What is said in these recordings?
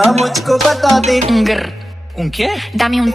जरा मुझको बता दे ¿Un qué? Dame un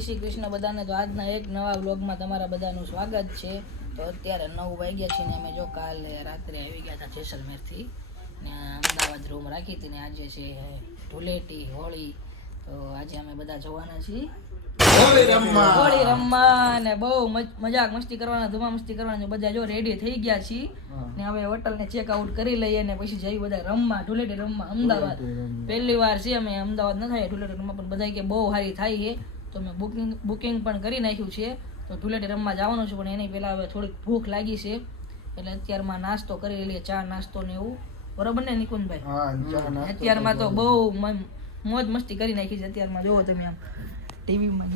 Shri Krishna બધાને. તો આજના એક નવા વ્લોગમાં તમારા બધાનું સ્વાગત છે. તો અત્યારે 9 વાગ્યા છે ને અમે જો કાલે રાત્રે આવી ગયા હતા જેસલમેરથી ને અમદાવાદ રૂમ રાખી હતી ને આજે છે ધૂળેટી હોળી. તો આજે અમે બધા જવાના છીએ હોળી રમવા ને બહુ મજાક મસ્તી કરવાના, ધુમા મસ્તી કરવાના. બધા જો રેડી થઈ ગયા છીએ ને હવે હોટલને ચેકઆઉટ કરી લઈએ ને પછી જઈ બધા રમવા, ધૂળેટી રમવા અમદાવાદ. પહેલી વાર છે અમે અમદાવાદ ન થાય ધૂળેટી રમવા, પણ બધા કે બહુ સારી થાય છે તો મેં બુકિંગ પણ કરી નાખ્યું છે. તો ધૂળેટી રમવા જવાનું છે, પણ એની પહેલાં હવે થોડીક ભૂખ લાગી છે એટલે અત્યારમાં નાસ્તો કરી લઈએ, ચા નાસ્તો ને એવું. બરોબર ને નિકુંજભાઈ? અત્યારમાં તો બહુ મોજ મસ્તી કરી નાખી છે. અત્યારમાં જોવો તમે આમ ટીવીમાં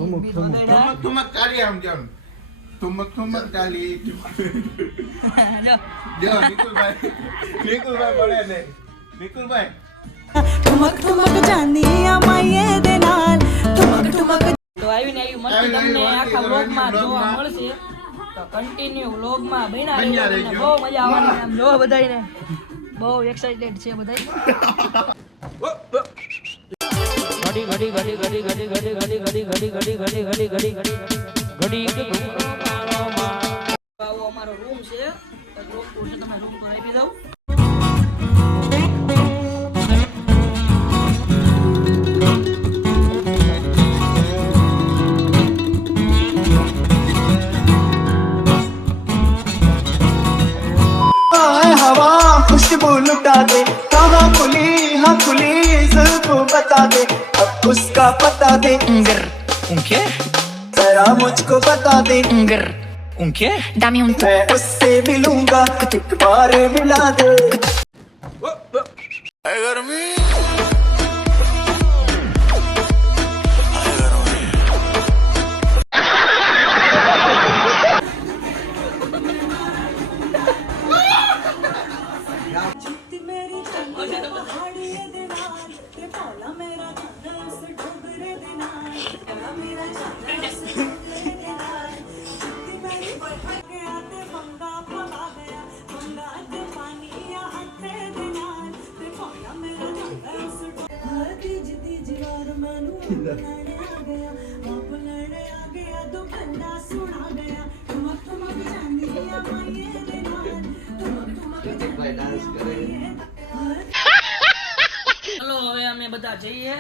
તો આવીને આવી મસ્તી તમને આખા વ્લોગમાં જોવા મળશે. તો કન્ટિન્યુ વ્લોગમાં બન્યા રહેજો, બહુ મજા આવવાની. આમ જો બધાને બહુ એક્સાઇટેડ છે બધા. ઘડી ઘડી ઘડી ઘડી ઘડી ઘડી ઘડી ઘડી ઘડી ઘડી ઘડી ઘડી ઘડી ઘડી ઘડી આવો અમારો રૂમ છે. તો રૂમ ટૂર છે, તમે રૂમ તો આપી દઉં. खुशबू लुटा दे कहाँ खुली, हाँ खुली जुल्फों बता दे अब उसका पता दे ¿Un qué? जरा मुझको बता दे ¿Un qué? Dame un मैं उससे मिलूंगा एक बार मिला दे. ચલો હવે અમે બધા જઈએ,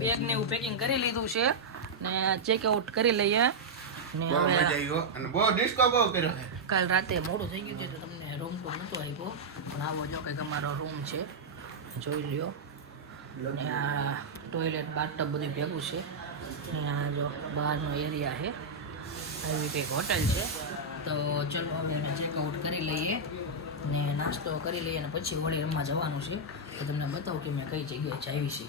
બેગ ને એવું પેકિંગ કરી લીધું છે ને ચેકઆઉટ કરી લઈએ ને હવે કાલ રાતે મોડું થઈ ગયું છે તો તમને રૂમ તો નહોતો આપ્યો, પણ આવો જો કંઈક અમારો રૂમ છે, જોઈ લ્યો. ને આ ટોયલેટ બાથટબ બધું ભેગું છે ને આ જો બહારનો એરિયા છે. આવી કંઈક હોટલ છે. તો ચલો હવે અમે ચેકઆઉટ કરી લઈએ ને નાસ્તો કરી લઈએ અને પછી હોળી રમવા જવાનું છે. તો તમને બતાવું કે મેં કઈ જગ્યાએ જાવી છે.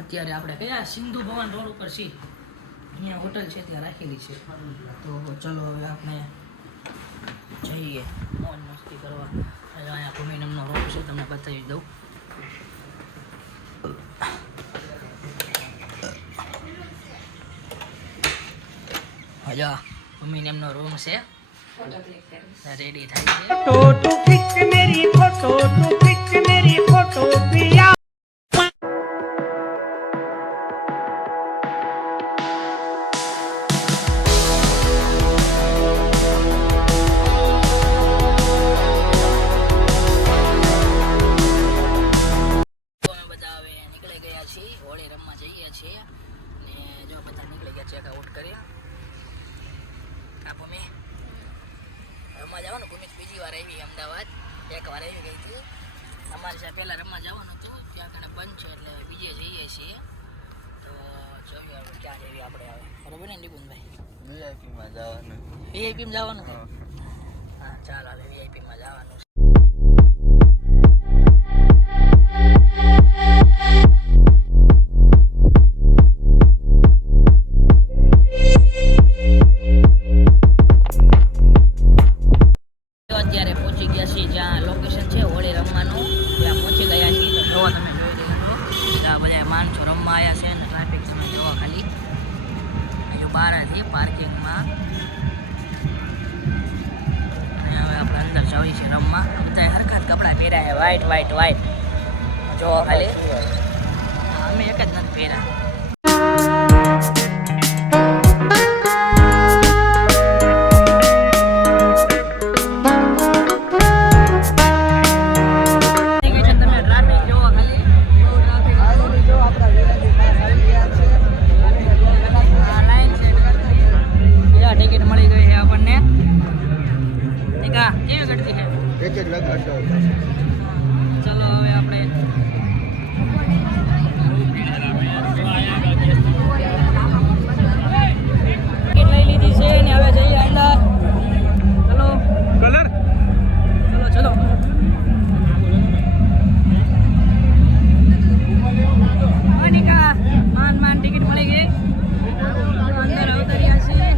અત્યારે આપણે કયા સિંધુ ભવન રોડ ઉપર છીએ, અહીંયા હોટલ છે ત્યાં રાખેલી છે. તો ચલો હવે આપણે જઈએ મોજ મસ્તી કરવા. અહીંયા ભૂમિનમનો રૂમ છે, તમને બતાવી દઉં. હજા ભૂમિનમનો રૂમ છે, રેડી થાય છે. હોળી રમવા જઈએ છીએ ને જો બધા નીકળી ગયા ચેકઆઉટ કરી. આ ભૂમિ રમવા જવાનું. ભૂમિ બીજી વાર આવી અમદાવાદ, એક વાર આવી ગઈ હતી. અમારે જ્યાં પહેલાં રમવા જવાનું હતું ત્યાં કને બંધ છે એટલે બીજે જઈએ છીએ. તો જોઈએ હવે ક્યાં જઈએ આપણે હવે. બરોબર ને નિકુંજભાઈ? વીઆઈપીમાં જવાનું. વીઆઈપીમાં જવાનું? હા ચાલો હાલે વીઆઈપીમાં જવાનું. અત્યારે અહીંયાથી પાર્કિંગમાં. અને હવે આપણે અંદર જઈએ છીએ રમવા. બધા હરખા કપડાં પહેર્યા છે, વ્હાઈટ વ્હાઈટ વ્હાઈટ. જો ખાલી અમે એક જ નથી પહેર્યા. ટિકિટ મળી ગઈ છે આપણને. કેવી ઘટતી છે? ચલો હવે આપણે ટિકિટ લઈ લીધી છે ને હવે જઈએ અંદર. ચલો કલર ચલો અનિકા માન ટિકિટ મળી ગઈ. અંદર અવતર્યા છીએ.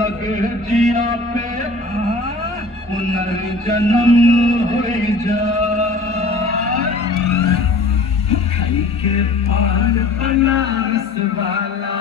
लगे जिया पे पुनर्जन्म हो जाए के पार बनारस वाला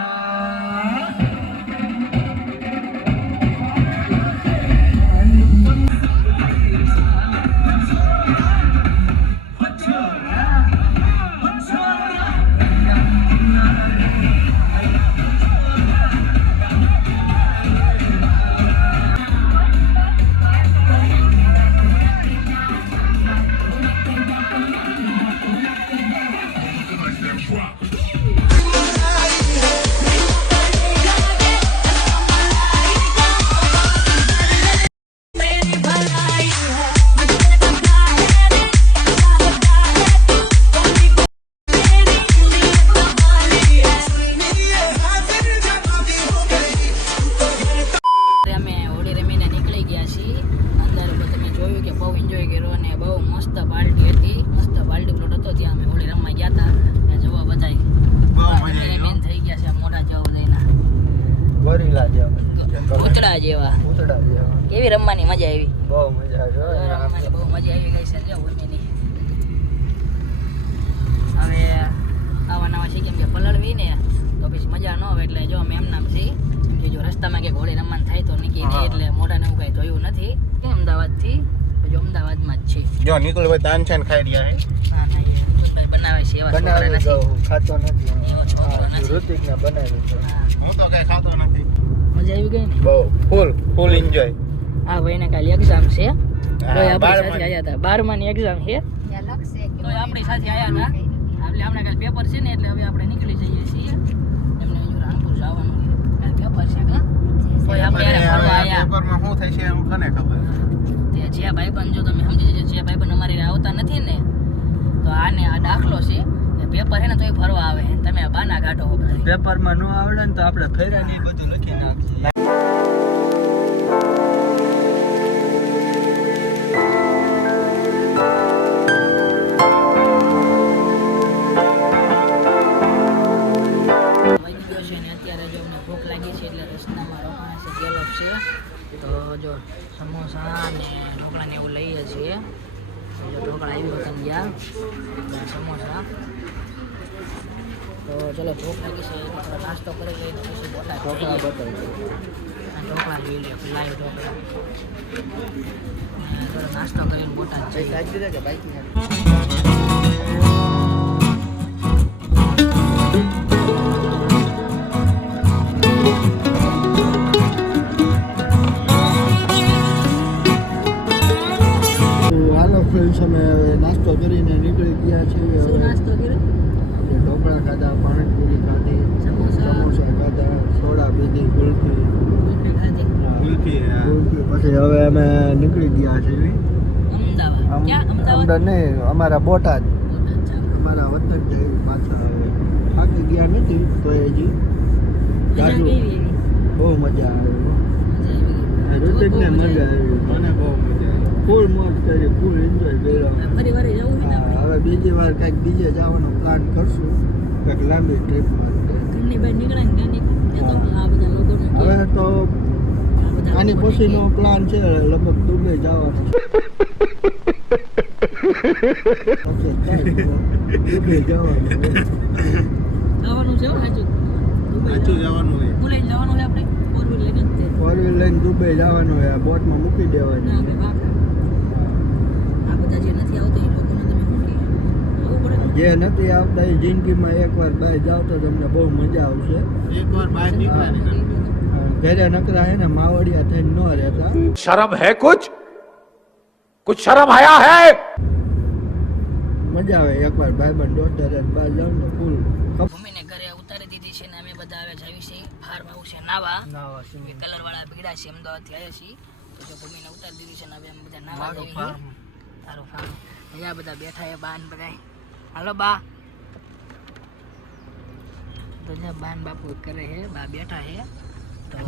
પૂતળા જેવા. કેવી રમવાની મજા આવી? બહુ મજા આવી. રમવાની બહુ મજા આવી ગઈ છે. એટલે જો અમે એમ નામ છે કે જો રસ્તામાં કે ઘોડે રમવાનું થાય તો નીકળી જાય એટલે મોઢાને એવું કાંઈ જોયું નથી અમદાવાદથી જો અમદાવાદમાં જ છે જો નિકુલભાઈ તાનછાન ખાઈ રહ્યા હે હા નહીં બનાવે છે એવા છોકરા નથી ખાતો નથી એવો છોકરો નથી ઋતિકને બનાવી છે હું તો કઈ ખાતો નથી મજા આવી ગઈ ને બહુ ફૂલ એન્જોય હા ભાઈને કાલે એક્ઝામ છે તો હા, આપણી સાથે 12 આવ્યા હતા 12માની એક્ઝામ છે તો આપણી સાથે આવ્યા હતા એટલે હમણાં કાલે પેપર છે ને એટલે હવે આપણે નીકળી જઈએ છીએ એમને હજુ રાણપુર જવાનું છે કાલે પેપર છે કા કોઈ આપણે યારે ફરવા આવ્યા પેપરમાં શું થાય છે એમ કોને ખબર તે જે ભાઈબંધ જો તમે સમજી જજો જે ભાઈબંધ અમારે હારે આવતા નથી ને તો આને આ દાખલો છે કે પેપર છે ને તોય ફરવા આવે તમે આ બાના કાઢો બધા પેપરમાં ન આવડે ને તો આપણે ફેરાની બધું લખી નાખીએ વાગી ગયો છે ને અત્યારે જો અમને ભૂખ લાગી છે એટલે રસ્તામાં રોકાણા છે ગેલોપ છે તો જો સમોસા ને ઢોકળા ને એવું લઈએ છીએ તો જો ઢોકળા આવી વખત ગયા અને સમોસા તો ચલો ભૂખ લાગી છે એટલે થોડો નાસ્તો કરી લઈને પછી બોટાદ જઈએ. આ ઢોકળા લઈ લે લાઈવ ઢોકળા અને થોડો નાસ્તો કરીને બોટાદ જઈએ. હાલો ફ્રેન્ડ્સ અમે નાસ્તો કરીને નીકળી ગયા છીએ શું નાસ્તો કર્યો? આપણે ઢોકળા ખાધા પાણીપુરી ખાધી સમોસા. સમોસા ખાધા સોડા પીધી કુલ્ફી કુલ્ફી ખાધી. કુલ્ફી કુલ્ફી પછી હવે અમે નીકળી ગયા છીએ અમદાવાદ ક્યાં અમદાવાદ અમદાવાદ નહીં અમારા બોટાદ બોટાદ જાવ. અમારા વતન જઈ પાછા હવે થાકી ગયા નથી તો હજી મજા જાજુ કેવી એવી? બહુ મજા આવી મજા આવી ગઈ. ઋતિકને બહુ મજા આવી મને બહુ મજા આવી ફૂલ મોજ કરી ફૂલ એન્જોય કર્યો ફરી વાર જવું છે ને આપણે? હા, હવે બીજી વાર કંઈક બીજે જવાનો પ્લાન કરશું કંઈક લાંબી ટ્રીપમાં ઘરની બહાર નીકળે ને ત્યાં નીકળે તો આ બધા લોકોને કે હવે તો આ બધા આની લોકોને પછીનો કે પ્લાન છે લગભગ દુબઈ જવાનો પછી કાંઈ દુબઈ જવાનું જવાનું છે હો સાચું દુબઈ સાચું જવાનું હોય બોલાઈ જવાનું છે આપણે ફોર વ્હીલ લઈને જ તે. ફોર વ્હીલ લઈને દુબઈ જવાનું હોય બોટમાં મૂકી ના દેવાની આપણે બાપરા. આ બધા જે નથી આવતા એ લોકોને તમે મૂકી આવવું પડે. જે નથી આવતા એ જિંદગીમાં એકવાર બહાર જાવ તો તમને બહુ મજા આવશે એકવાર બહાર નીકળ્યા ઘરે નકરા હે ને માવડિયા થઈને ન રહેતા शर्म है कुछ शर्म आया है મજા આવે એકવાર ભાઈબંધ દોસ્તર બહાર જાવ ને ફૂલ મમ્મીને ઘરે ઉતારી દીધી છે ને અમે બધા હવે જાવી છીએ ફાર્મ હાઉસ છે નાવા કલર વાળા બીડા છે અમદાવાદથી આવ્યા છીએ તો જો મમ્મીને ઉતારી દીધી છે ને હવે અમે બધા નાવા જઈએ તારું ફાર્મ અહીંયા બધા બેઠા છે બાન બધા હાલો બા તો જ્યાં બાન બાપુ કરે છે બા બેઠા છે તો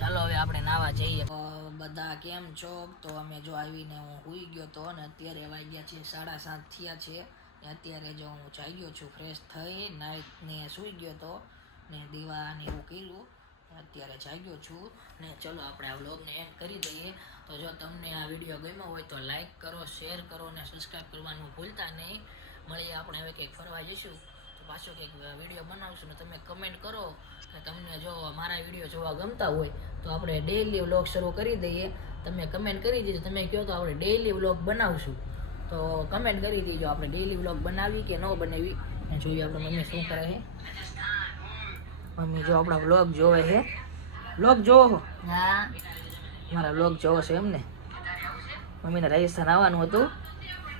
ચાલો હવે આપણે નાવા જઈએ તો બધા કેમ છો તો અમે જો આવીને હું સૂઈ ગયો તો અને અત્યારે વાગ્યા છે 7:30 થયા છે ને અત્યારે જો હું જાગ્યો છું ફ્રેશ થઈ નાઈટને સૂઈ ગયો તો ને દીવા ને એવું કર્યું અત્યારે જાગ્યો છું ને ચલો આપણે આ વ્લોગને એન્ડ કરી દઈએ તો જો તમને આ વિડીયો ગમ્યો હોય તો લાઈક કરો શેર કરો અને સબસ્ક્રાઈબ કરવાનું ભૂલતા નહીં મળીએ આપણે હવે કંઈક ફરવા જઈશું તો પાછો કંઈક વિડીયો બનાવશું ને તમે કમેન્ટ કરો કે તમને જો મારા વિડીયો જોવા ગમતા હોય તો આપણે ડેઈલી વ્લોગ શરૂ કરી દઈએ તમે કમેન્ટ કરી દેજો તમે કહો તો આપણે ડેઈલી વ્લોગ બનાવશું તો કમેન્ટ કરી દેજો આપણે ડેઈલી વ્લોગ બનાવી કે ન બનાવી અને જોઈએ આપણે મમ્મી શું કરે છે મમ્મી જો આપણા વ્લોગ જોવે છે વ્લોગ જોવો હા મારા વ્લોગ જોવો છે એમને મમ્મીને રાજસ્થાન આવવાનું હતું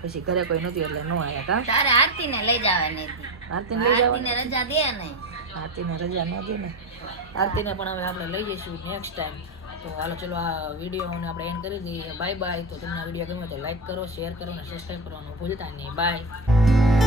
પછી ઘરે કોઈ નહોતું એટલે ન આવ્યા કા તારે આરતીને લઈ જવાની હતી. આરતીને લઈ આરતીને જવાની રજા દે ને. આરતીને રજા ન હતી ને આરતીને પણ હવે આપણે લઈ જઈશું નેક્સ્ટ ટાઈમ તો હાલો ચલો આ વિડીયોને આપણે એન્ડ કરી દઈએ બાય બાય તો તમને આ વિડીયો ગમ્યો તો લાઈક કરો શેર કરો અને સબસ્ક્રાઈબ કરવાનું ભૂલતા નહીં બાય